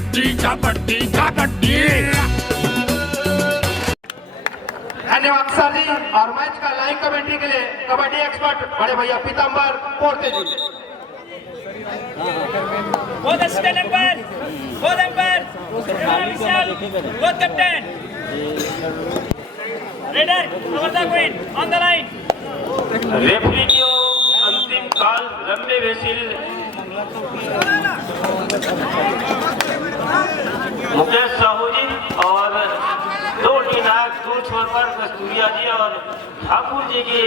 झापट्टी झापट्टी झापट्टी। धन्यवाद सर जी। और मैच का लाइव कमेंट्री के लिए कबड्डी एक्सपर्ट बड़े भैया पीताम्बर पोर्ते जी। Both assistant umpire, both umpire, both captain. Raider, cover the queen on the line. Referee की अंतिम काल लंबे वसील मुकेश साहू जी और दो टीनाक दो छोर पर कस्तूरिया जी और ठाकुर जी की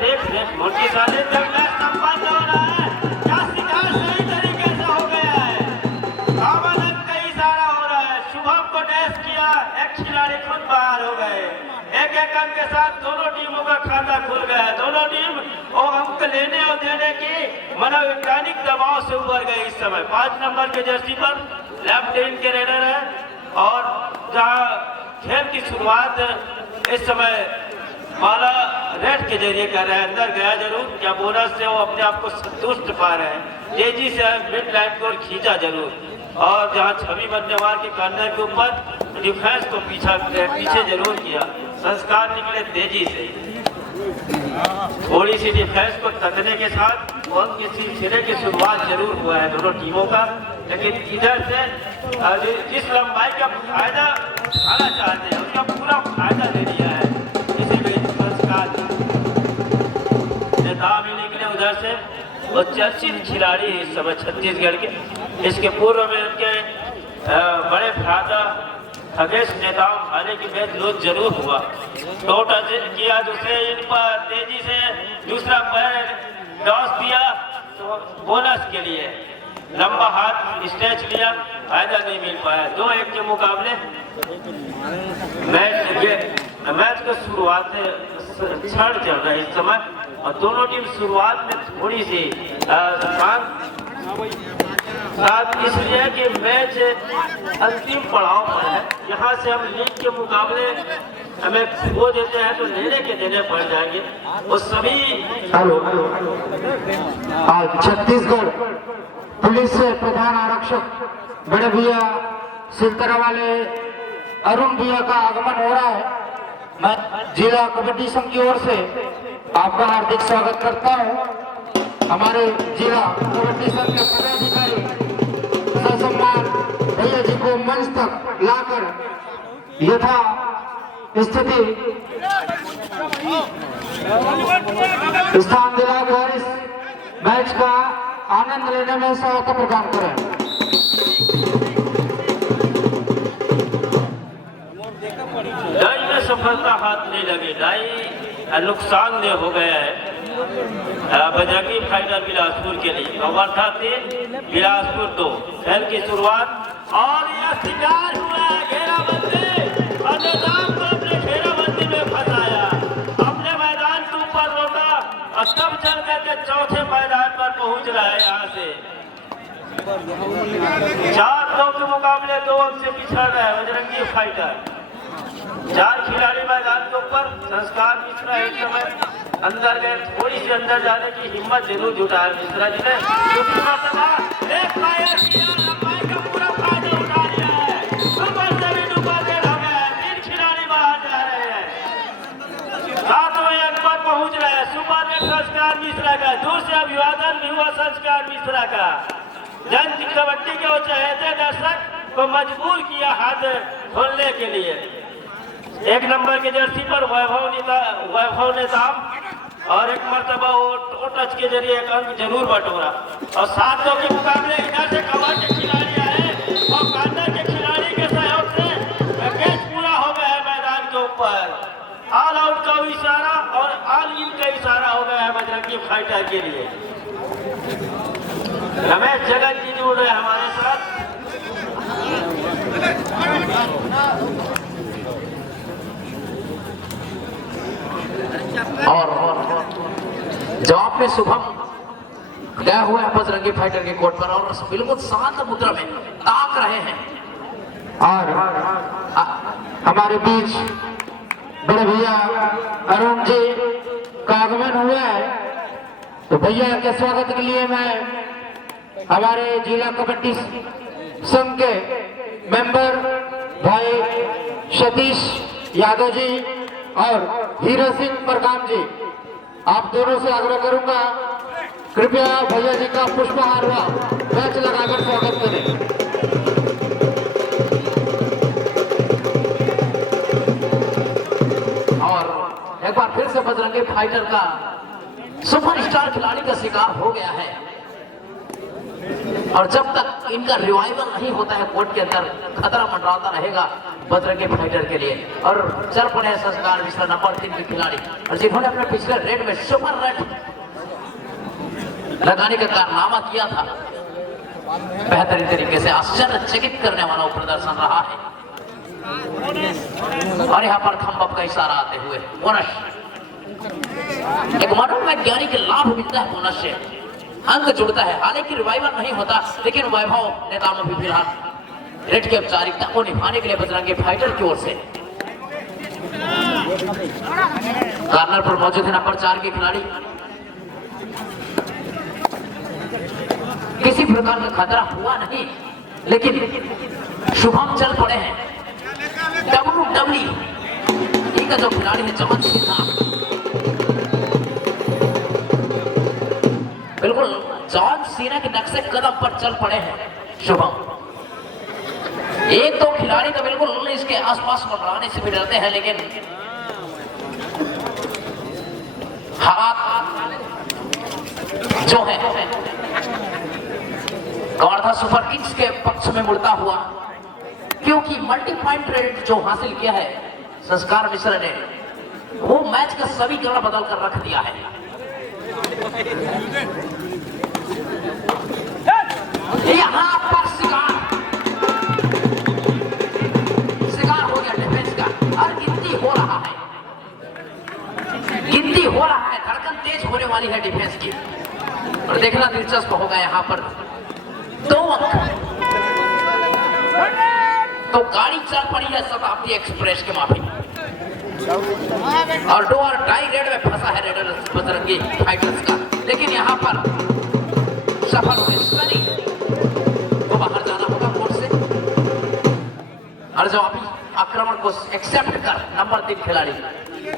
देख रेख मोटी साले तक मैच संपन्न हो रहा है। शिकार सही तरीके से हो गया है। कामनक का इशारा हो रहा है। शुभम को डैश किया, एक खिलाड़ी खुद बाहर हो गए। एक एक अंक के साथ दोनों टीमों का खाता खुल गया है। दोनों टीम और अंक लेने और देने की मनोवैज्ञानिक दबाव से उबर गए। इस समय 5 नंबर के जर्सी पर लेफ्ट हैंड के रेडर है और जहां खेल की शुरुआत इस समय माला रेड के जरिए कर रहे हैं। अंदर गया जरूर, क्या बोनस से वो अपने आप को संतुष्ट पा रहे हैं। तेजी से मिड लाइन को खींचा जरूर और जहां छवि बननेवाल के कॉर्नर के ऊपर डिफेंस को पीछे जरूर किया। संस्कार निकले तेजी से, थोड़ी सी डिफेंस को तकने के साथ और किसी सिरे की शुरुआत जरूर हुआ है दोनों टीमों का। लेकिन इधर से जिस लंबाई का फायदा उठाना चाहते हैं उसका पूरा फायदा ले लिया है। इसीलिए संस्कार नेता भी निकले उधर से वो चर्चित खिलाड़ी इस समय छत्तीसगढ़ के। इसके पूर्व में उनके बड़े भ्राता खगेश नेताओं खाने की मैच रोज जरूर हुआ। दो टच किया, दूसरे इन पर तेजी से दूसरा पैर टॉस दिया तो बोनस के लिए लंबा हाथ स्ट्रेच लिया, फायदा नहीं मिल पाया। 2-1 के मुकाबले मैच का शुरुआत क्षण चल रहा है इस समय और दोनों टीम शुरुआत में थोड़ी सी साथ इसलिए कि मैच अंतिम पड़ाव पर है। यहाँ से हम लीग के मुकाबले हमें खो देते हैं तो लेने के देने पड़ जाएंगे। वो सभी आज छत्तीसगढ़ पुलिस प्रधान आरक्षक बड़े भैया सिलतरा वाले अरुण भैया का आगमन हो रहा है। मैं जिला कबड्डी संघ की ओर से आपका हार्दिक स्वागत करता हूँ। हमारे जिला कबड्डी संघ के पदाधिकारी ससम्मान भैया जी को मंच तक लाकर यथा स्थिति स्थान दिलाकर इस मैच का आनंद लेने में सहायता प्रदान करें। डाई में सफलता हाथ नहीं लगी, डाई नुकसानदेह हो गया है बजरंगी फाइटर बिलासपुर के लिए। ओवर था 3, बिलासपुर 2। खेल की शुरुआत और यह शिकार हुआ घेराबंदी और निजाम को अपने घेराबंदी में फंसाया, अपने मैदान के ऊपर रोका और तब चल करके चौथे मैदान पर पहुंच रहा है। यहाँ से 4-2 के मुकाबले 2 अंक से पिछड़ रहा है बजरंगी फाइटर। 4 खिलाड़ी मैदान के ऊपर। संस्कार मिश्रा एक समय अंदर गए, थोड़ी सी अंदर जाने की हिम्मत जरूर जुटाया मिश्रा जी ने। दूसरी मरतबा एक फायर किया, लंबाई का पूरा फायदा उठा लिया है। ऊपर से भी डूबा दे हो गया है। 3 खिलाड़ी बाहर जा रहे हैं। 7वें अंक पर पहुंच रहे हैं। सुपर नेट संस्कार मिश्रा का दूर से अभिवादन भी हुआ संस्कार मिश्रा का। जन कबड्डी के वो चहेते दर्शक को मजबूर किया हाथ खोलने के लिए। 1 नंबर के जर्सी पर वैभव नेताम और एक मरतबा वो टच के जरिए एक अंक जरूर बटोरा। और 7-2 के मुकाबले इधर से कवर के खिलाड़ी आए और कॉर्नर के खिलाड़ी के सहयोग से कैच पूरा हो गया है मैदान के ऊपर। ऑल आउट का इशारा और ऑल इन का इशारा हो गया है बजरंगी फाइटर के लिए। रमेश जगत जी जुड़ रहे हमारे साथ। और जवाब में शुभम गए हुए हैं बजरंगी फाइटर के कोर्ट पर और बिल्कुल शांत मुद्रा में ताक रहे हैं। और हमारे बीच बड़े भैया अरुण जी का आगमन हुआ है तो भैया के स्वागत के लिए मैं हमारे जिला कबड्डी संघ के मेंबर भाई सतीश यादव जी और हीरा सिंह परकाम जी, आप दोनों से आग्रह करूंगा कृपया भैया जी का पुष्पहार व मैच लगाकर स्वागत करें। और एक बार फिर से बजरंगी फाइटर का सुपरस्टार खिलाड़ी का शिकार हो गया है और जब तक इनका रिवाइवल नहीं होता है कोर्ट के अंदर खतरा मंडराता रहेगा बजरंगी फाइटर के लिए। और चल पड़े हैं संस्कार मिश्रा नंबर 3 के खिलाड़ी और जिन्होंने अपने पिछले रेड में सुपर रेड लगाने का कारनामा किया था, बेहतरीन तरीके से आश्चर्यचकित करने वाला प्रदर्शन रहा है। और यहाँ पर थंब अप का इशारा आते हुए बोनस, एक मनोवैज्ञानिक लाभ मिलता है बोनस से, अंक जुड़ता है। हालांकि रिवाइवल नहीं होता लेकिन वैभव नेताओं भी फिलहाल रेड की औपचारिकता को निभाने के लिए बजरंगी फाइटर की ओर से कार्नर पर मौजूद है नंबर 4 के खिलाड़ी। किसी प्रकार का खतरा हुआ नहीं लेकिन शुभम चल पड़े हैं। WWE का जो खिलाड़ी है चमन सिंह था, बिल्कुल जॉन सीना के नक्शे कदम पर चल पड़े हैं शुभम। एक दो खिलाड़ी तो बिल्कुल इसके आसपास मंडराने से भी डरते हैं लेकिन हाथ जो है कवर्धा सुपर किंग्स के पक्ष में मुड़ता हुआ, क्योंकि मल्टी पॉइंट रेट जो हासिल किया है संस्कार मिश्रा ने, वो मैच का समीकरण बदल कर रख दिया है। यहाँ पर शिकार हो गया डिफेंस का और गिनती हो रहा है, धड़कन तेज होने वाली है डिफेंस की और देखना दिलचस्प होगा यहाँ पर 2 अंक। तो गाड़ी चल पड़ी है शताब्दी एक्सप्रेस के माफी और 2 और टाई रेड में फंसा है रेडर बजरंगी फाइटर्स का, लेकिन यहाँ पर सफल हुए सनी को बाहर जाना होगा कोर्ट से और जवाबी आक्रमण को एक्सेप्ट कर नंबर 3 खिलाड़ी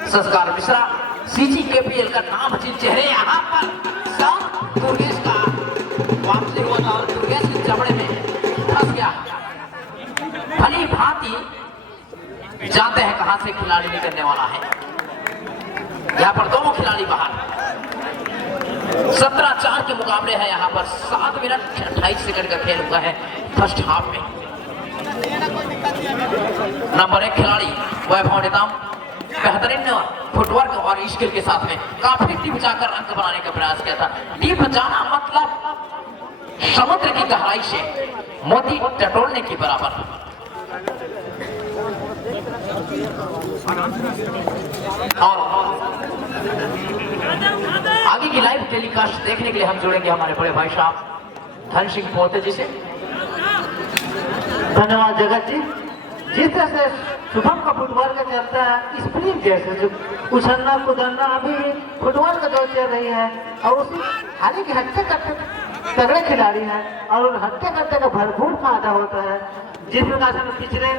संस्कार मिश्रा सीजी केपीएल का नाम चेहरे यहाँ पर दुर्गेश का वापसी हुआ था और दुर्गेश के चमड़े में फंस गया। भली भांति जानते हैं कहां से खिलाड़ी निकलने वाला है। यहाँ पर दोनों खिलाड़ी बाहर, 17-4 के मुकाबले है। यहाँ पर 7 मिनट 28 सेकंड का खेल हुआ है फर्स्ट हाफ में। नंबर 1 खिलाड़ी वैभव नेताम बेहतरीन फुटवर्क और स्किल के साथ में काफी डीप जाकर अंक बनाने का प्रयास किया था। डीप जाना मतलब समुद्र की गहराई से मोती टटोलने के बराबर। और आगे की लाइव टेलीकास्ट देखने के लिए हम जुड़ेंगे हमारे बड़े भाई साहब धन सिंह पोते जी से। धन्यवाद जगत जी। जिस तरह से शुभम का फुटबॉल का चलता है स्प्रिंट जैसे जो उछलना कूदना अभी फुटबॉल का दौर चल रही है और उसी हालांकि हट्टे कट्टे तगड़े खिलाड़ी हैं और उन हट्टे कट्टे का भरपूर फायदा होता है। जिस प्रकार से हम पिछले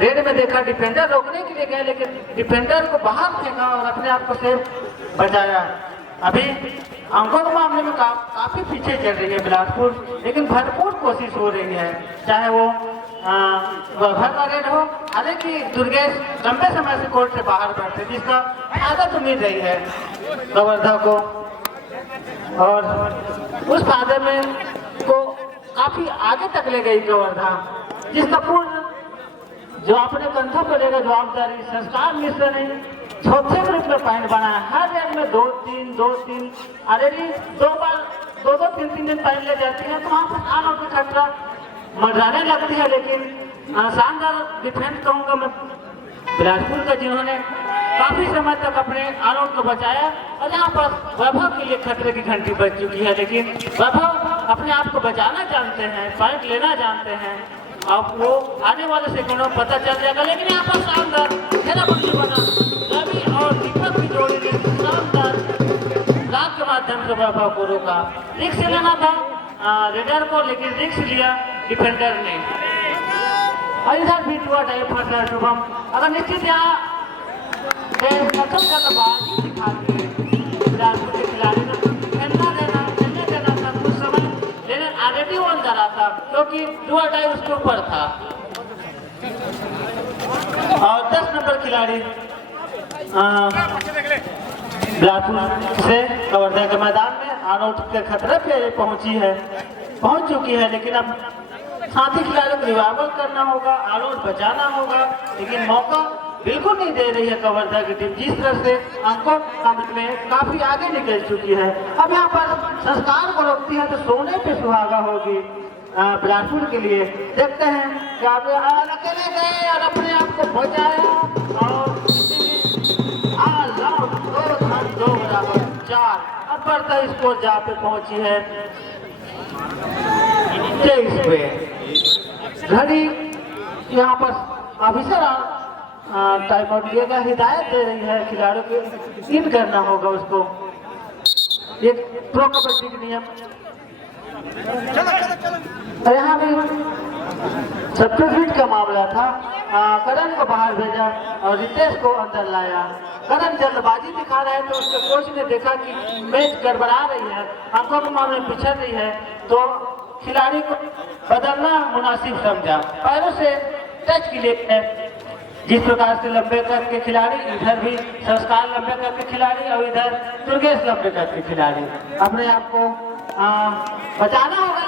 रेड में देखा डिफेंडर रोकने के लिए गए लेकिन डिफेंडर को बाहर फेंका और अपने आप को सेफ बचाया। अभी अंकों के मामले में काफी पीछे चल रही है बिलासपुर, लेकिन भरपूर कोशिश हो रही है, चाहे वो घर का रेड हो। हालांकि दुर्गेश लंबे समय से कोर्ट से बाहर बैठे जिसका फायदा तो मिल रही है कवर्धा को और उस फायदे में को काफी आगे तक ले गई कवर्धा, जिसका पूर्ण जो अपने कंधों पर लेगा जवाबदारी संस्कार मिश्रा ने चौथे ग्रुप में पॉइंट बनाया। हर रेड में 2-3 ऑलरेडी 2-3 दिन पॉइंट ले जाती है तो वहाँ पर आन आउट की खतरा मर्दाने लगती है। लेकिन शानदार डिफेंस कहूँगा मैं बिलासपुर का, जिन्होंने काफी समय तक अपने ऑल आउट को बचाया और यहाँ पर वैभव के लिए खतरे की घंटी बज चुकी है। लेकिन वैभव अपने आप को बचाना जानते हैं, पॉइंट लेना जानते हैं, अब वो आने वाले सेकंडों में पता चल जाएगा। लेकिन यहाँ पर शानदार घेराबंदी बना रवि और दीपक की जोड़ी ने शानदार रात के माध्यम से वैभव को रोका। रिक्स लेना था रेडर को, लेकिन रिक्स लिया डिफेंडर ने। और इधर भी टूआ टाइप फंसा है शुभम। अगर निश्चित यहाँ बाजी दिखाते हैं बिलासपुर के खिलाड़ी ने, खेलने देना था कुछ समय, लेकिन ऑलरेडी वो अंदर आता क्योंकि टूआ टाइप उसके ऊपर था। और 10 नंबर खिलाड़ी बिलासपुर से कवर्धा के मैदान में आउट के खतरे पे पहुंच चुकी है, लेकिन अब साथी खिलाड़ियों को रिवाइवल करना होगा, आउट बचाना होगा, लेकिन मौका बिल्कुल नहीं दे रही है कवर्धा की टीम। जिस तरह से अंकों में काफी आगे निकल चुकी है, अब यहाँ पर संस्कार को रोकती है तो सोने पे सुहागा होगी बिलासपुर के लिए। देखते हैं कि आप अकेले गए और अपने आप को बचाया और 4 अब बढ़ता स्कोर जहाँ पे पहुंची है 23 पे। घड़ी यहाँ पर ऑफिसर टाइम आउट लिएगा, हिदायत दे रही है खिलाड़ियों को इन करना होगा उसको। ये प्रो कबड्डी के नियम। यहाँ भी सब्सिट्यूट का मामला था, करण को बाहर भेजा और रितेश को अंदर लाया। करण जल्दबाजी दिखा रहा है तो उसके कोच ने देखा कि मैच गड़बड़ा रही है, अंकों के मामले में पिछड़ रही है, तो खिलाड़ी को बदलना मुनासिब समझा। पैरों से टच के लिए जिस प्रकार से लंबे करके खिलाड़ी, इधर भी संस्कार लंबे करके खिलाड़ी और इधर दुर्गेश लंबे करके खिलाड़ी अपने आप को बचाना होगा।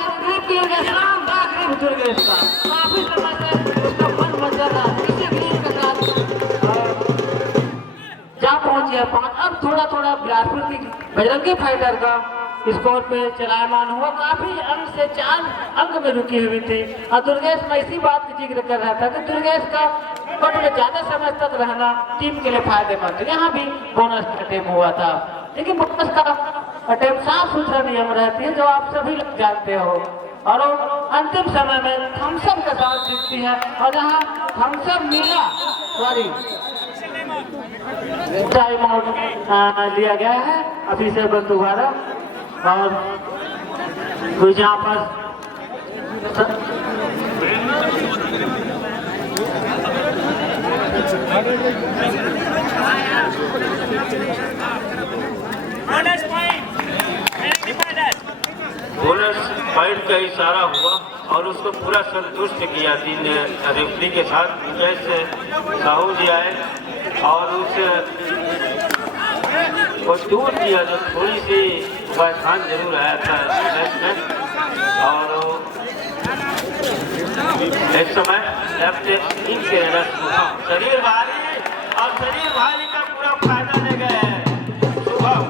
दुर्गेश का काफी समय से उसका मन बचा था, इसी ग्रीन के साथ जा पहुंची है 5। अब थोड़ा थोड़ा बिलासपुर की बजरंगी फाइटर का स्कोर पे चलायमान हुआ, काफी अंक से 4 अंक में रुकी हुई थी। और दुर्गेश में इसी बात का जिक्र कर रहा था कि दुर्गेश का कोर्ट में ज्यादा समय तक रहना टीम के लिए फायदेमंद है। यहाँ भी बोनस का अटेम्प्ट हुआ था, लेकिन बोनस का अटेम्प्ट साफ सुथरा नियम रहती है जो आप सभी लोग जानते हो, और अंतिम समय में थम्सअप के साथ जीतती है। और यहाँ थम्सअप मिला, सॉरी टाइम आउट लिया गया है ऑफिसर बंधु द्वारा। और जहाँ पर बोनस पॉइंट का इशारा हुआ और उसको पूरा संतुष्ट किया 3 रेफरी के साथ। जैसे साहू जी आए और वो दूर किया जो थोड़ी सी व्यवधान जरूर आया था मैच में। और इस समय लेफ्ट टीम के शरीर भारी और शरीर भारी का पूरा फायदा ले गए हैं। शुभम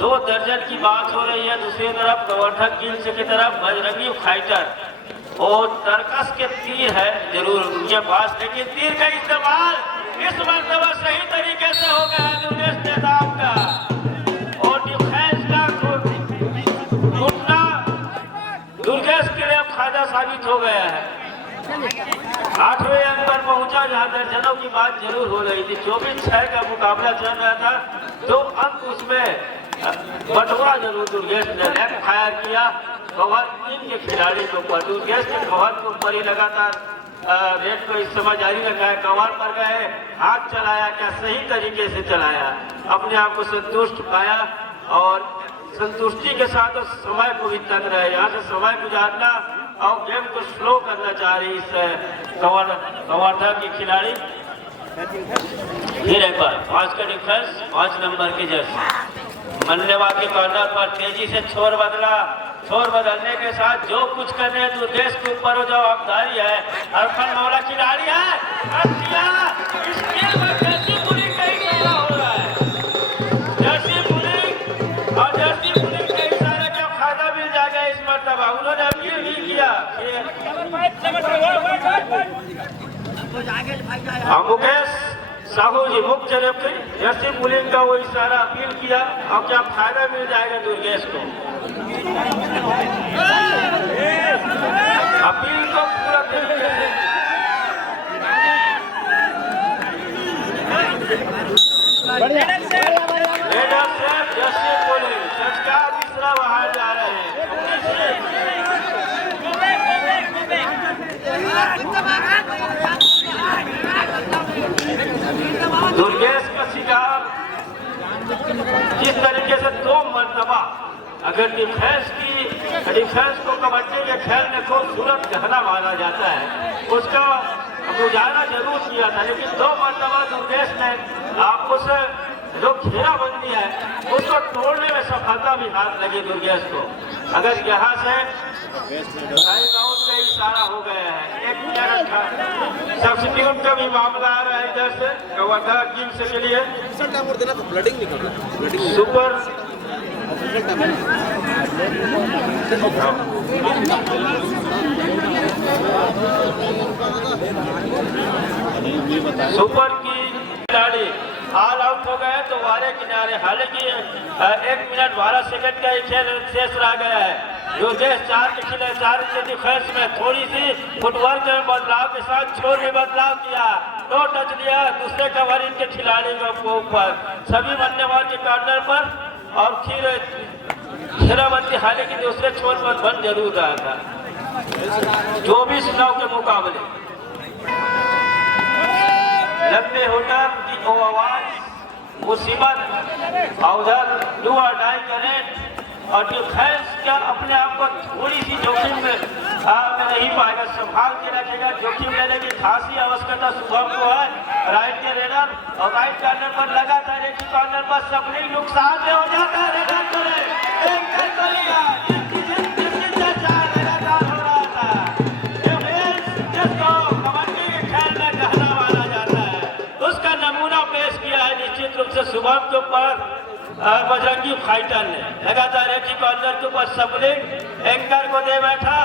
2 दर्जन की बात हो रही है। दूसरी तरफ कवर्धा किल्स की तरफ बजरंगी फाइटर और तरकस के तीर है जरूर उनके पास, लेकिन तीर का इस्तेमाल इस मरतबा सही तरीके से हो गया दुर्गेश नेताम का। और डिफेंस का घुटना दुर्गेश के लिए फायदा साबित हो गया है। 8वें अंक पर पहुंचा जहां दर्जनों की बात जरूर हो रही थी। 24-6 का मुकाबला चल रहा था, 2 अंक उसमें बटवा जरूर दुर्गेश ने लेग फायर किया कवर 3 के खिलाड़ी के ऊपर। दुर्गेश के कवर के ऊपर ही लगातार रेड को इस समय जारी रखा है। कवर पर गए, हाथ चलाया, क्या सही तरीके से चलाया, अपने आप को संतुष्ट पाया और संतुष्टि के साथ उस समय को भी तंग रहे। यहाँ से समय गुजारना और गेम को स्लो करना चाह रही इस कवर्धा की खिलाड़ी। फिर एक बार 5 का डिफेंस 5 नंबर की जर्सी मन्नेवा के कॉर्नर पर तेजी से छोर बदला। छोर बदलने के साथ जो कुछ करने हैं दुर्गेश के ऊपर वो जवाबदारी है। अरफन मौला खिलाड़ी है, जर्सी पुलिंग का इशारा हो रहा है। जर्सी पुलिंग और जर्सी पुलिंग के इशारे का फायदा मिल जाएगा इस मरतबा। उन्होंने अपील भी किया। मुकेश साहू जी मुख्य रेफरी जर्सी पुलिंग का वो इशारा अपील किया और क्या फायदा मिल जाएगा दुर्गेश को। अपील को पूरा तरीके से रेडर से रेडर से जैसे बोले संस्कार मिश्रा बाहर जा रहे हैं। गो बैक दुर्गेश का शिकार जिस तरीके से 2 मरतबा अगर डिफेंस को कबड्डी के खेल में खूबसूरत गहना माना जाता है, उसका गुजारा जरूर किया था, लेकिन 2 मरतबा दुर्गेश ने उस जो घेराबंदी है उसको तोड़ने में सफलता भी हाथ लगी दुर्गेश को। अगर यहाँ से टाइम आउट का इशारा हो गया है, 1 मिनट का सब्स्टिट्यूट का भी मामला आ रहा है इधर से कवर्धा टीम से के लिए सुपर की खिलाड़ी ऑल आउट हो गए तो वारे किनारे। हालांकि 1 मिनट 12 सेकंड का ही खेल शेष रह गया है। जो देश 4 के खिले 4 के डिफेंस में थोड़ी सी फुटवर्क में बदलाव के साथ छोर में बदलाव किया, 2 टच लिया दूसरे कवर इनके खिलाड़ी के ऊपर, सभी बल्लेबाज के कॉर्नर पर और फिर घेराबंदी। हालांकि दूसरे छोर पर बंद जरूर रहा था। 24-9 के मुकाबले लंबे होटर की आवाज मुसीबत और उधर डू और डाई करें और डिफेंस का अपने आप को थोड़ी सी जोखिम में नहीं पाएगा, संभाल के रखेगा। जोखिम लेने की खासी आवश्यकता शुभम को है। राइट के रेडर और राइट कॉर्नर पर लगातार एक ही कॉर्नर पर सबने नुकसान में हो जाता है। रेडर लगातार हो रहा था। जिसको कबड्डी के खेल में गहना माना जाता है उसका नमूना पेश किया है निश्चित रूप से शुभम के ऊपर बजरंगी फाइटर ने। लगातार एक ही कॉर्नर के ऊपर सबलिंग एंकर को दे बैठा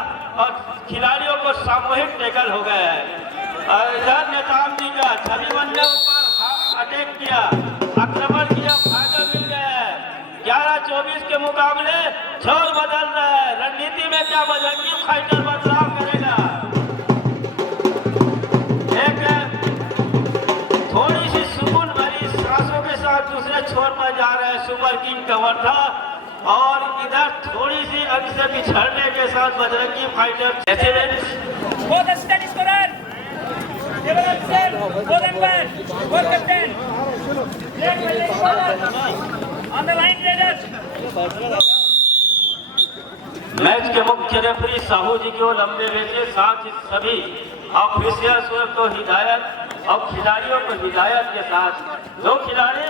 और खिलाड़ियों को सामूहिक टैकल हो गया है। इधर नेताम जी का छवि बंदे ऊपर अटैक किया, आक्रमण किया, फायदा मिल गया है। 11-24 के मुकाबले छोर बदल रहा है। रणनीति में क्या बजरंगी फाइटर बदलाव करेगा? एक थोड़ी सी सुकून भरी सांसों के साथ दूसरे छोर पर जा रहे हैं सुपर किंग कवर्धा और इधर थोड़ी सी अभी से पिछड़ने के साथ Bajrangi fighter both assistant scorer both umpire both captain on the line raiders। Match के मुख्य रेफरी साहू जी को लंबे भेजे, साथ ही सभी ऑफिशियल्स को हिदायत और खिलाड़ियों को हिदायत के साथ 2 खिलाड़ी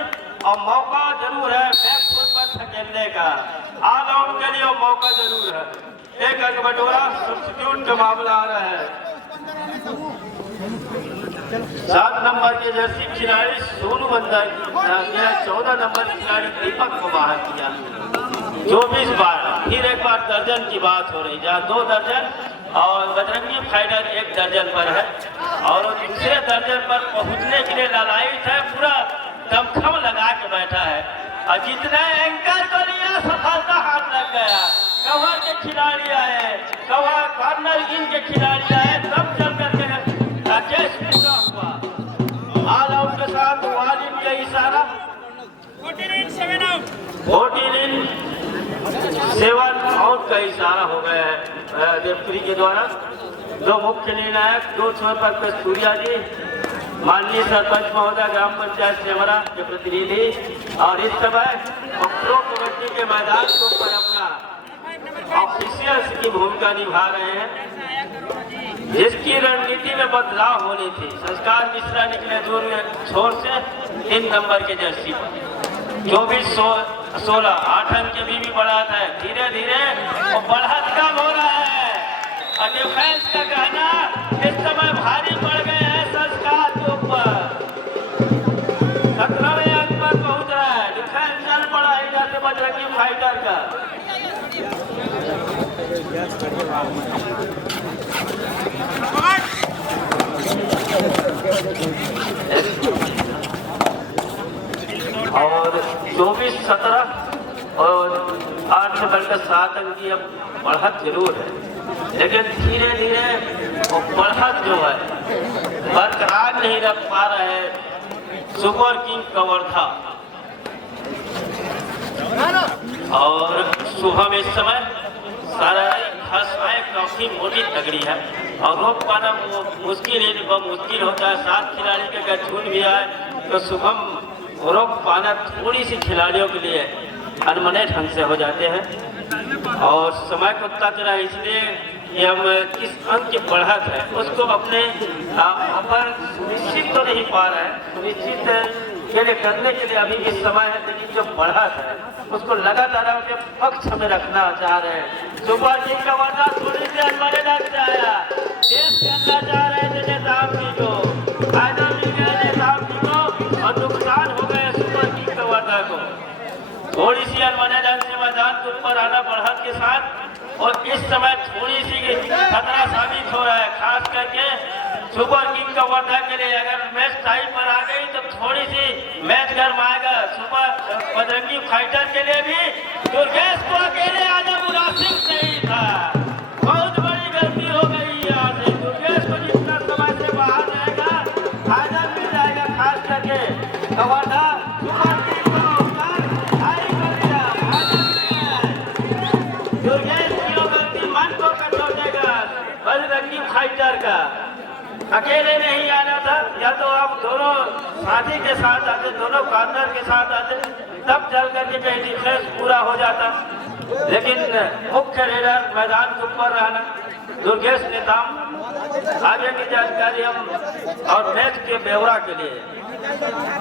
और मौका जरूर है बैक फुट पर धकेलने का। ऑल आउट के लिए मौका जरूर है। 1 अंक बटोरा सब्स्टिट्यूट का मामला आ रहा है। 7 नंबर के जर्सी खिलाड़ी सोनू बंदा 14 नंबर खिलाड़ी दीपक को बाहर किया। 24 बार फिर एक बार दर्जन की बात हो रही, जहाँ 2 दर्जन और बजरंगी फाइटर 1 दर्जन पर है और दूसरे दर्जन पर पहुंचने के लिए ललायित है, पूरा दमखम लगा के बैठा है। और जितने एंकर को लिया सफलता हाथ लग गया। कवर के खिलाड़ी आए, कवर कॉर्नर इन के खिलाड़ी आए, तब चल करके केस पूरा हुआ। ऑल आउट के साथ वालिद का इशारा 14 in 7 out 14 in 7 आउट का इशारा हो गया है रेफरी के द्वारा। 2 मुख्य निर्णायक 2 छोर पर कस्तूरिया जी, माननीय सरपंच महोदय ग्राम पंचायत सेवरा के प्रतिनिधि और इस समय प्रो कबड्डी के मैदान के ऊपर अपना ऑफिशियल्स की भूमिका निभा रहे हैं। जिसकी रणनीति में बदलाव होनी थी, संस्कार मिश्रा निकले दूर छोर से 3 नंबर के जर्सी पर 24-16 8 अंक के भी बढ़ाता है। धीरे धीरे वो बढ़त कम हो रहा है और डिफेंस का कहना इस समय भारी पड़ गए हैं संस्कार के ऊपर। 17वें अंक पर पहुंच रहा है। डिफेंस चल पड़ा है इधर से बजरंगी फाइटर का। और 24-17 और 8 से बढ़कर 7 अंक की अब बढ़त जरूर है, लेकिन धीरे धीरे वो बढ़त जो है बरकरार नहीं रख पा रहे सुपर किंग कवर्धा। और सुबह में इस समय सारा घासाएं काफी मोटी तगड़ी है और रोक पाना मुश्किल ही बहुत मुश्किल होता है। 7 खिलाड़ी के अगर झुंड भी आए तो सुबह रोक पाना थोड़ी सी खिलाड़ियों के लिए अनमने ढंग से हो जाते हैं। और समय को तक रहा इसलिए कि हम किस अंक की बढ़त है उसको अपने पर सुनिश्चित तो नहीं पा रहे हैं। सुनिश्चित के लिए करने के लिए अभी भी समय है, लेकिन जो बढ़त है उसको लगातार अपने पक्ष में रखना चाह रहे हैं। सुपर किंग का वादा थोड़ी सी अनमने ढंग से आया, देश के अंदर जा रहे थे नेताओं जी को, फायदा मिल गया नेताओं जी को और नुकसान हो गए सुपर किंग का वादा को। थोड़ी सी अनमने ढंग से मैदान के ऊपर आना बढ़त के साथ और इस समय थोड़ी सी खतरा साबित हो रहा है, खास करके सुपर किंग का वर्धा के लिए। अगर मैच टाइम पर आ गई तो थोड़ी सी मैच गरमाएगा सुपर बजरंगी फाइटर के लिए भी। दुर्गेश को अकेले आना मुनासिब नहीं था, बहुत बड़ी गलती हो गई यहाँ से। दुर्गेश को जितना समय से बाहर रहेगा फायदा मिल जाएगा, खास करके वर्धा सुपर किंग को कर दिया, फायदा मिल गया। दुर्गेश की गलती मन को कटो देगा बजरंगी फाइटर का। अकेले नहीं आना था, या तो आप दोनों साथी के साथ आते, दोनों पार्टनर के साथ आते, तब चल करके कहीं डिफेंस पूरा हो जाता। लेकिन मुख्य रेडर मैदान के ऊपर रहना दुर्गेश नेताम। आगे की जानकारी हम और मैच के ब्यौरा के लिए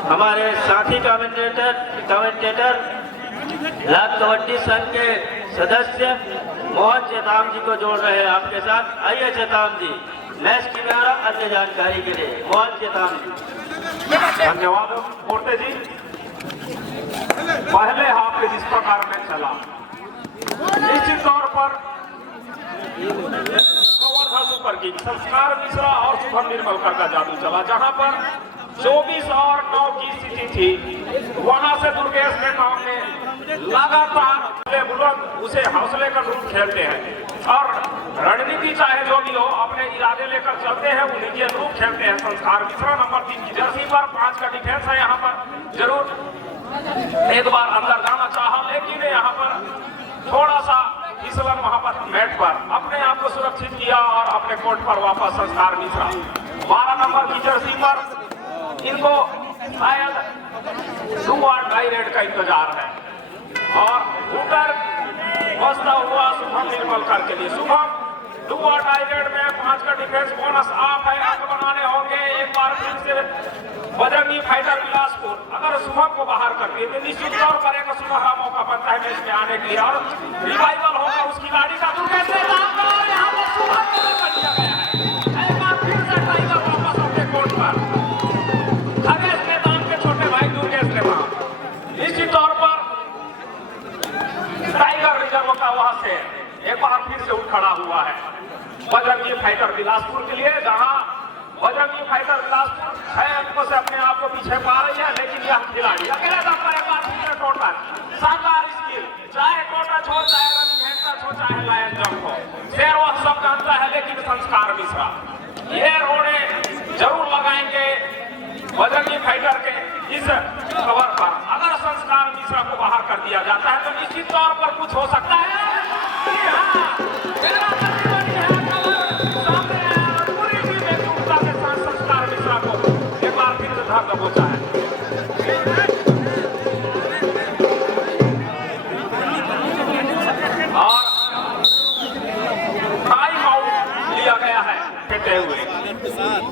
हमारे साथी कमेंटेटर लाल कबड्डी संघ के सदस्य मोहन चेताम जी को जोड़ रहे हैं आपके साथ। आइए चेताम जी, मैच की ब्यौरा अन्य जानकारी के लिए मोहन चेताम जी। धन्यवाद मूर्ति जी। पहले हाफ जिस प्रकार में चला, निश्चित तौर पर वर्धा सुपर किंग संस्कार मिश्रा और शुभम निर्मलकर का जादू चला। जहां पर 24 और 9 की स्थिति थी, वहां से दुर्गेश नेताम ने लगातार बुलंद उसे हौसले का रूप खेलते हैं और रणनीति चाहे जो भी हो अपने इरादे लेकर चलते हैं, उन्हीं के रूप खेलते हैं। संस्कार मिश्रा नंबर 3 की जर्सी पर 5 का डिफेंस है। यहाँ पर जरूर एक बार अंदर जाना चाहा, लेकिन यहाँ पर थोड़ा सा फिसलन वहां पर मैट पर अपने आप को सुरक्षित किया और अपने कोर्ट पर वापस संस्कार मिश्रा 12 नंबर की जर्सी पर। इनको शायद 2 और 2.5 रेड का इंतजार है और ऊपर बसता हुआ शुभम निर्मलकर के लिए। शुभम 2 और 2.5 रेड में 5 का डिफेंस बोनस आप है, अंक बनाने होंगे। एक बार फिर से बजरंगी फाइटर बिलासपुर अगर शुभम को बाहर करती है तो निश्चित तौर पर एक सुनहरा मौका बनता है मैच में आने के लिए और रिवाइवल होगा उस खिलाड़ी का। दुर्गेश नेताम का और यहाँ पर शुभम को कर दिया गया है। एक बार फिर से टाइगर वापस अपने कोर्ट पर। खगेश नेताम के छोटे भाई दुर्गेश नेताम निश्चित तौर पर टाइगर रिजर्व का वहां से एक बार फिर से उठ खड़ा हुआ है बजरंगी फाइटर बिलासपुर के लिए। जहां बजरंगी फाइटर बिलासपुर 6 अंकों से अपने आप को पीछे पा रही है, लेकिन यह खिलाड़ी अकेले दम पर एक बार फिर से टोटल शानदार स्किल, चाहे टोटा छोड़, चाहे रनिंग हैंड हो, चाहे लायन जंप हो, शेर वह सब जानता है। लेकिन संस्कार मिश्रा ये रोड़े जरूर लगाएंगे बजरंगी फाइटर के इस कवर पर। अगर संस्कार मिश्रा को बाहर कर दिया जाता है तो निश्चित तौर पर कुछ हो सकता है। संस्कार मिश्रा को एक बार फिर से धक्का पहुंचा है। और टाइम आउट लिया गया है कहते हुए।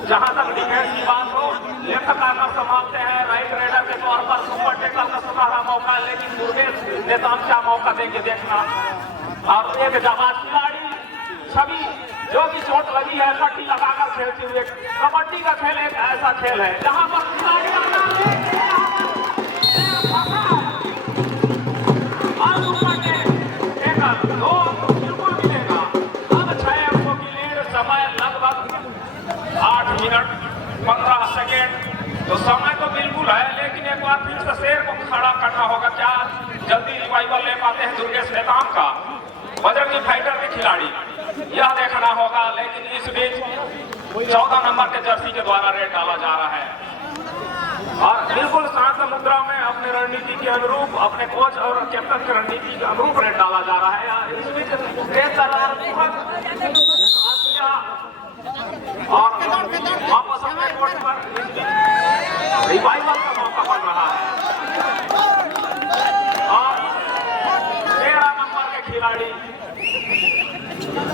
जहां तक डिफेंस की बात हो, लेफ्ट कार्नर संभालते हैं राइट रेडर के तौर पर सुपर टेकल का सुनहरा मौका, लेकिन दुर्गेश नेताम का मौका देके देखना। और एक जाबाज खिलाड़ी सभी जो भी चोट लगी है पट्टी लगाकर खेलते हुए। कबड्डी का खेल एक ऐसा खेल है जहां पर खिलाड़ी दो बिल्कुल मिलेगा। अब 6 अंकों की लीड, समय लगभग 8 मिनट 15 सेकेंड। तो समय तो बिल्कुल है, लेकिन एक बार फिर से शेर को खड़ा करना होगा। क्या जल्दी रिवाइवल ले पाते हैं दुर्गेश नेताम का बजरंगी फाइटर के खिलाड़ी, यह देखना होगा। लेकिन इस बीच 14 नंबर के जर्सी के द्वारा रेड डाला जा रहा है और बिल्कुल शांत मुद्रा में अपने रणनीति के अनुरूप, अपने कोच और कैप्टन की रणनीति के अनुरूप रेड डाला जा रहा है। इस बीच और वापस अपने कोर्ट पर रिवाइवल का मौका बन रहा है और 13 नंबर के खिलाड़ी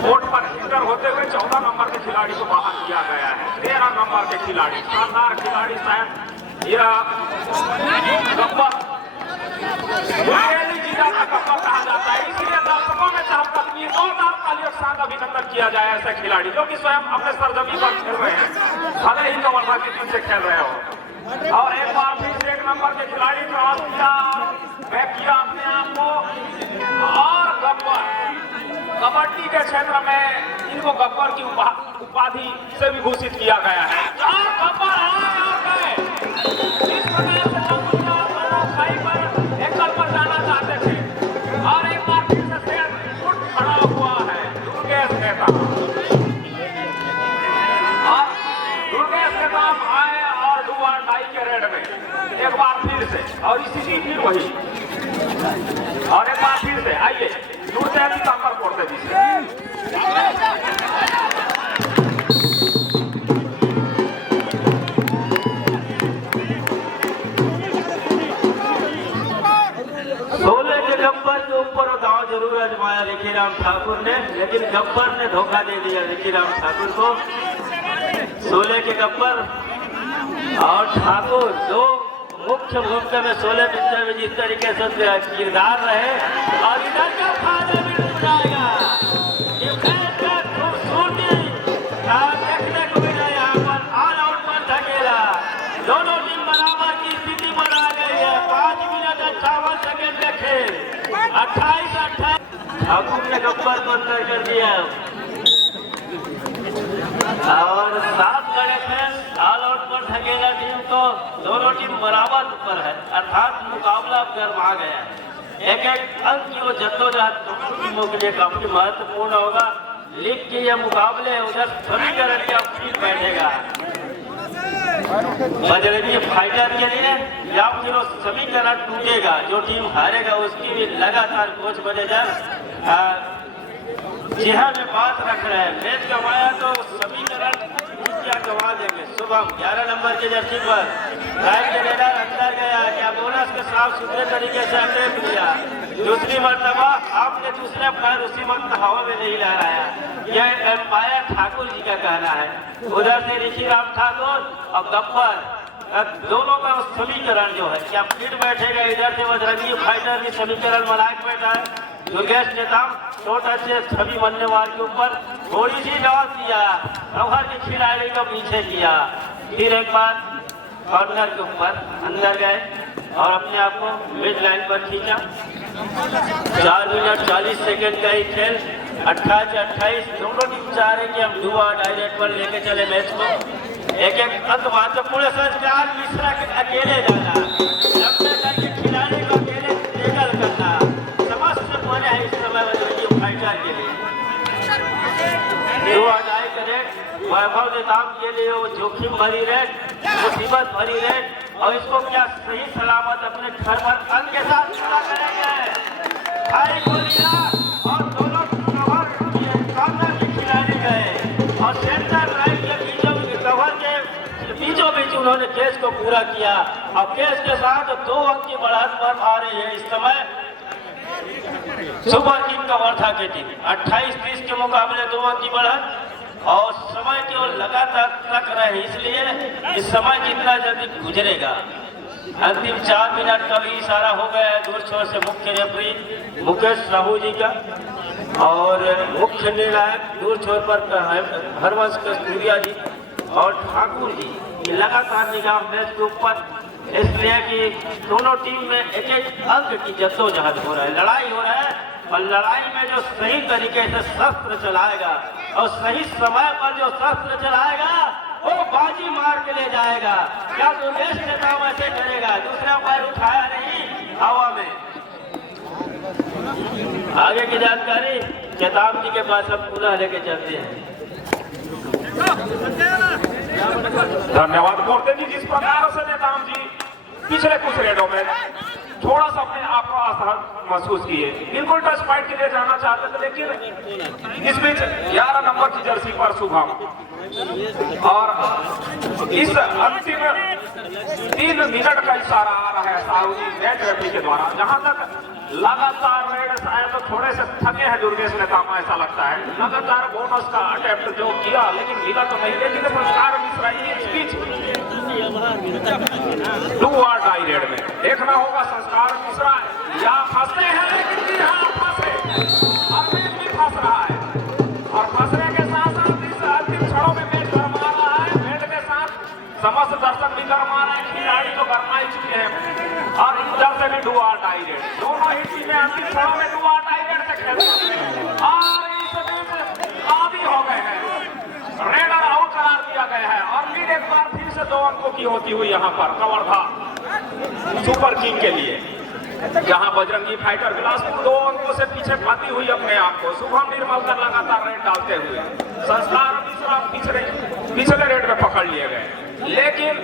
कोर्ट पर इंटर होते हुए 14 नंबर के खिलाड़ी को बाहर किया गया है। 13 नंबर के खिलाड़ी, शानदार खिलाड़ी शायद यह गब्बर जीता का गब्बर कहा जाता है, इसलिए दर्शकों में चहलकदमी जोरदार तालियों के साथ अभिनंदन किया जाए ऐसे खिलाड़ी जो कि स्वयं अपने सरजमी पर खेल रहे हैं, भले ही कमरदा की टीम से खेल रहे हो। और एक बार फिर से 1 नंबर के खिलाड़ी क्रॉस किया, बैक किया अपने आप को और गब्बर, कबड्डी के क्षेत्र में इनको गब्बर की उपाधि से भी घोषित किया गया है। और गब्बर आए और गए, इस प्रकार से एकल पर जाना चाहते थे और एक बार फिर से शेर उठ खड़ा हुआ है दुर्गेश नेता। और दुर्गेश नेता आए और डू और डाई के रेड में एक बार फिर से, और इसी फिर वही, और एक बार फिर से आइए जुड़ते हैं पीताम्बर कोर्ते जी से। गब्बर के ऊपर दांव जरूर आजमाया विकीराम ठाकुर ने, लेकिन गब्बर ने धोखा दे दिया विकीराम ठाकुर को। 16 के गब्बर और ठाकुर दो मुख्य भूमिका में 16 पिक्चर में जिस तरीके से किरदार रहे, और इधर का फायदा भी मिल जाएगा। खूबसूरती देखने को मिला यहाँ पर, ऑल आउट पर धकेला, दोनों टीम बराबर की स्थिति बना गई है। 5 मिनट 58 सेकेंड के खेल, 28-28 ठाकुर ने गब्बर को अंदर कर दिया और 7 कड़े में ऑल आउट पर धकेला टीम को। दोनों टीम बराबर ऊपर है, अर्थात मुकाबला गर्मा गया है। एक अंक की वो जद्दोजहद दोनों टीमों के लिए काफी महत्वपूर्ण होगा। लीग के ये मुकाबले उधर समीकरण का फील्ड बैठेगा बजरंगी फाइटर के लिए, या फिर वो समीकरण टूटेगा, जो टीम हारेगा उसकी भी लगातार कोच बनेगा। जी हाँ, मैं बात रख रहे हैं, मैच गंवाया तो समीकरण क्या गंवा देंगे। सुबह 11 नंबर के जर्सी पर राइट जडेजर अंदर गया, क्या बोनस के साफ सुथरे तरीके से अटैक किया। दूसरी मरतबा आपने दूसरा पैर उसी वक्त हवा में नहीं लहराया, यह एम्पायर ठाकुर जी का कहना है। उधर से ऋषिराम ठाकुर और गब्बर दोनों का समीकरण जो है, क्या फील्ड बैठेगा। इधर से बजरंगी फाइटर भी समीकरण बनाए बैठा है। दुर्गेश नेता छोटा से छवि मन्नेवार के ऊपर थोड़ी सी डाल दिया, कवर के खिलाड़ी को पीछे किया, फिर एक बार कॉर्नर के ऊपर अंदर गए और अपने आप को मिड लाइन पर खींचा। 4 मिनट 40 सेकेंड का ही खेल, 28-28 दोनों टीम चाह रहे कि हम दुआ डायरेक्ट पर लेके चले मैच को। एक अंक महत्वपूर्ण संस्कार मिश्रा के अकेले जाना, लंबे करके खिलाड़ी को अकेले टेकल करना समस्त माने है इस समय बजरंगी फाइटर के लिए। दुआ डाई करे वैभव नेताम के लिए वो जोखिम भरी रेड, मुसीबत भरी रेड, और इसको क्या सही सलामत अपने घर पर अंक के साथ पूरा करेंगे। भाई को लिया और दोनों कॉर्नर के खिलाड़ी गए और सेंटर लाइन के कवर के बीचों बीच उन्होंने केस को पूरा किया, और केस के साथ 2 अंक की बढ़त पर आ रही है इस समय सुपर किंग का वर्धा की टीम। 28-30 के मुकाबले 2 अंक की बढ़त, और समय केवल लगातार तक रहे, इसलिए इस समय जितना जल्दी गुजरेगा। अंतिम 4 मिनट का भी इशारा हो गया है दूर छोर से मुख्य रेफरी मुकेश साहू जी का, और मुख्य निर्णायक दूर छोर पर हरवंश कस्तूरिया जी और ठाकुर जी लगातार निगाह मैच के ऊपर, इसलिए कि दोनों टीम में एक अंक की जद्दोजहद हो रहा है, लड़ाई हो रहा है। और लड़ाई में जो सही तरीके से शस्त्र चलाएगा और सही समय पर जो शस्त्र चलाएगा वो बाजी मार के ले जाएगा। क्या दुर्गेश नेता ऐसे करेगा, दूसरा पैर उठाया नहीं हवा में। आगे की जानकारी चेताम जी के पास हम पुनः लेके चलते हैं। धन्यवाद कोर्ते जी, जिस प्रकार से नेताम जी पिछले कुछ रेडों में थोड़ा सा अपने आप को असहज महसूस किए, बिल्कुल टच पॉइंट के लिए जाना चाहते थे, लेकिन इस बीच 11 नंबर की जर्सी पर शुभम और इस अंतिम 3 मिनट का इशारा आ रहा है साउदी नेट रेफरी के द्वारा, जहां तक लगातार रेड आए तो थोड़े से थके हैं दुर्गेश नेतामा, ऐसा लगता है। लगातार बोनस का अटेम्प्ट जो किया लेकिन मिला तो नहीं, लेकिन संस्कार मिश्रा इस बीच 2 और डाई रेड में देखना होगा संस्कार मिश्रा या फंसते हैं, लेकिन यहाँ फंसे और मैच भी फंस रहा है और फंसने के साथ साथ इस अंतिम क्षणों में मैच गरमा रहा है। मैच के साथ समस्त दर्शक भी गरमा रहे हैं, खिलाड़ी तो गरमा ही चुके हैं और इधर से भी 2 और डाई रेड, दोनों ही टीमें अंतिम क्षणों में 2 और डाई रेड से खेलती हैं और इस बीच आदी हो गए हैं, रेडर आउट करार दिया गया है और लीड एक बार फिर से 2 अंकों की होती हुई यहाँ पर कवर्धा सुपर किंग के लिए, जहां बजरंगी फाइटर बिलासपुर 2 अंकों से पीछे पाती हुई अपने आप को शुभम निर्मलकर लगातार रेड डालते हुए संस्कार मिश्रा पिछले रेड में पकड़ लिए गए, लेकिन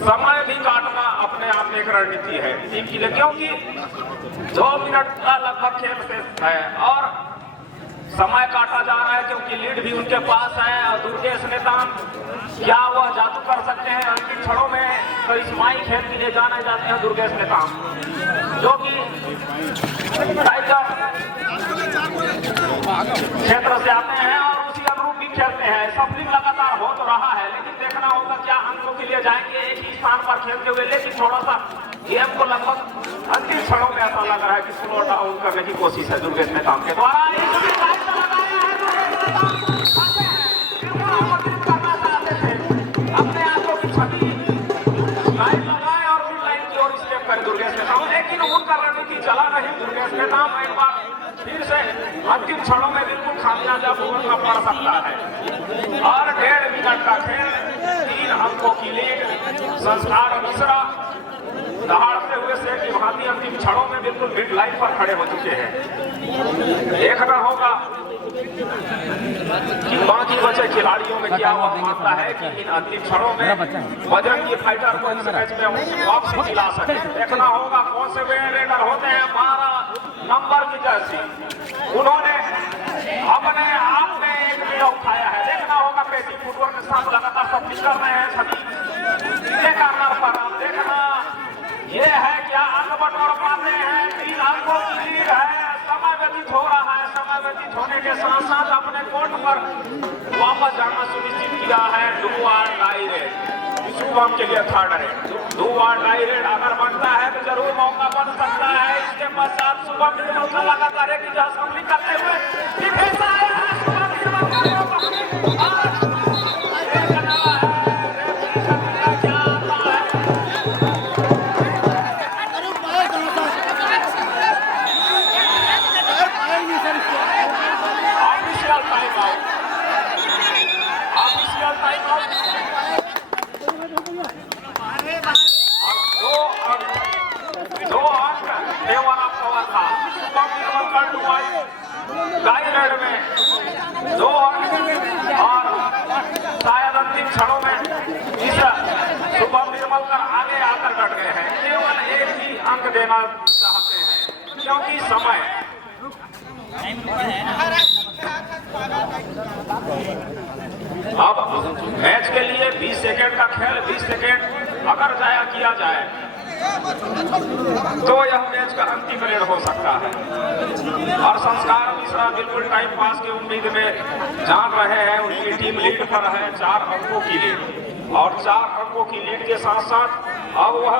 समय भी काटना अपने आप में एक रणनीति है टीम के लिए, क्योंकि 2 मिनट का लगभग खेल शेष है और समय काटा जा रहा है क्योंकि लीड भी उनके पास है और दुर्गेश नेताम क्या वह जादू कर सकते हैं। अंतिम क्षणों में करिश्माई खेल के लिए जाने जाते हैं दुर्गेश नेताम, जो कि टाइगर क्षेत्र से आते हैं और उसी अनुरूप भी खेलते हैं। सफलिंग लगातार हो तो रहा है, लेकिन देखना होगा क्या अंकों के लिए जाएंगे एक ही स्थान पर खेलते हुए, लेकिन थोड़ा सा गेम को लगभग अंतिम क्षणों में ऐसा लग रहा है कि स्लो डाउन करने की कोशिश है दुर्गेश नेताम के द्वारा। अपने आंखों की छवि लाइन लगाए और फिर लाइन की ओर स्टेप करे दुर्गेश नेताम, लेकिन उनका रणनीति चला नहीं। दुर्गेश नेताम एक बार फिर से अंतिम क्षणों में बिल्कुल खामियाजा भुगतना पड़ सकता है और 1.5 मिनट का खेल, 3 अंकों की लीड। संस्कार मिश्रा दहाड़ते हुए से की भांति अंतिम क्षणों में बिल्कुल मिड लाइन पर खड़े हो चुके हैं। देखना होगा कि बाकी बचे खिलाड़ियों में क्या हुआ मानता है कि इन अंतिम क्षणों में बजरंगी फाइटर को इस मैच में वापसी दिला सके। देखना होगा कौन से वे रेडर होते हैं। 12 नंबर की जर्सी उन्होंने अपने आप में एक लीड उठाया है। देखना होगा पेटी फुटबॉल के साथ लगातार सब कर रहे हैं सभी पर। देखना ये है क्या अंक बटोर पाते हैं। 3 अंकों की लीड है, समय व्यतीत हो रहा है। समय व्यतीत होने के साथ साथ अपने कोर्ट पर वापस जाना सुनिश्चित किया है। 2 और डाई रेड शुभम के लिए 3rd रेड। 2 और डाई रेड अगर बनता है तो जरूर मौका बन सकता है। इसके पश्चात शुभम निर्मल का लगातार एक हमले करते हुए डिफेंस आया है। शुभम निर्मल का शायद अंतिम क्षणों में इस शुभम निर्मल कर आगे आकर डट गए हैं। केवल एक ही अंक देना चाहते हैं क्योंकि समय अब मैच के लिए 20 सेकेंड का खेल, 20 सेकेंड अगर जाया किया जाए तो यह मैच का अंतिम रेड हो सकता है। और संस्कार मिश्रा बिल्कुल टाइम पास की उम्मीद में जान रहे हैं। उनकी टीम लीड पर है 4 अंकों की लीड और 4 अंकों की लीड के साथ साथ अब वह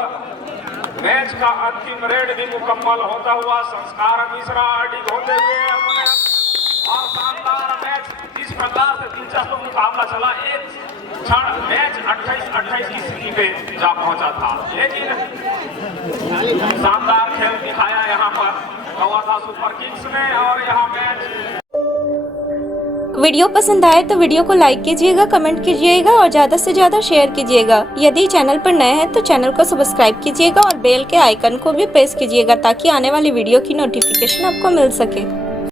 मैच का अंतिम रेड भी मुकम्मल होता हुआ संस्कार मिश्रा डिग होते हुए अपने और शानदार मैच जिस प्रकार से दिलचस्प मुकाबला चला, एक क्षण मैच 28-28 की स्थिति पे जा पहुंचा था, लेकिन शानदार खेल दिखाया यहाँ पर कवर्धा सुपर किंग्स ने। और यहाँ मैच वीडियो पसंद आए तो वीडियो को लाइक कीजिएगा, कमेंट कीजिएगा और ज़्यादा से ज़्यादा शेयर कीजिएगा। यदि चैनल पर नए हैं तो चैनल को सब्सक्राइब कीजिएगा और बेल के आइकन को भी प्रेस कीजिएगा ताकि आने वाली वीडियो की नोटिफिकेशन आपको मिल सके।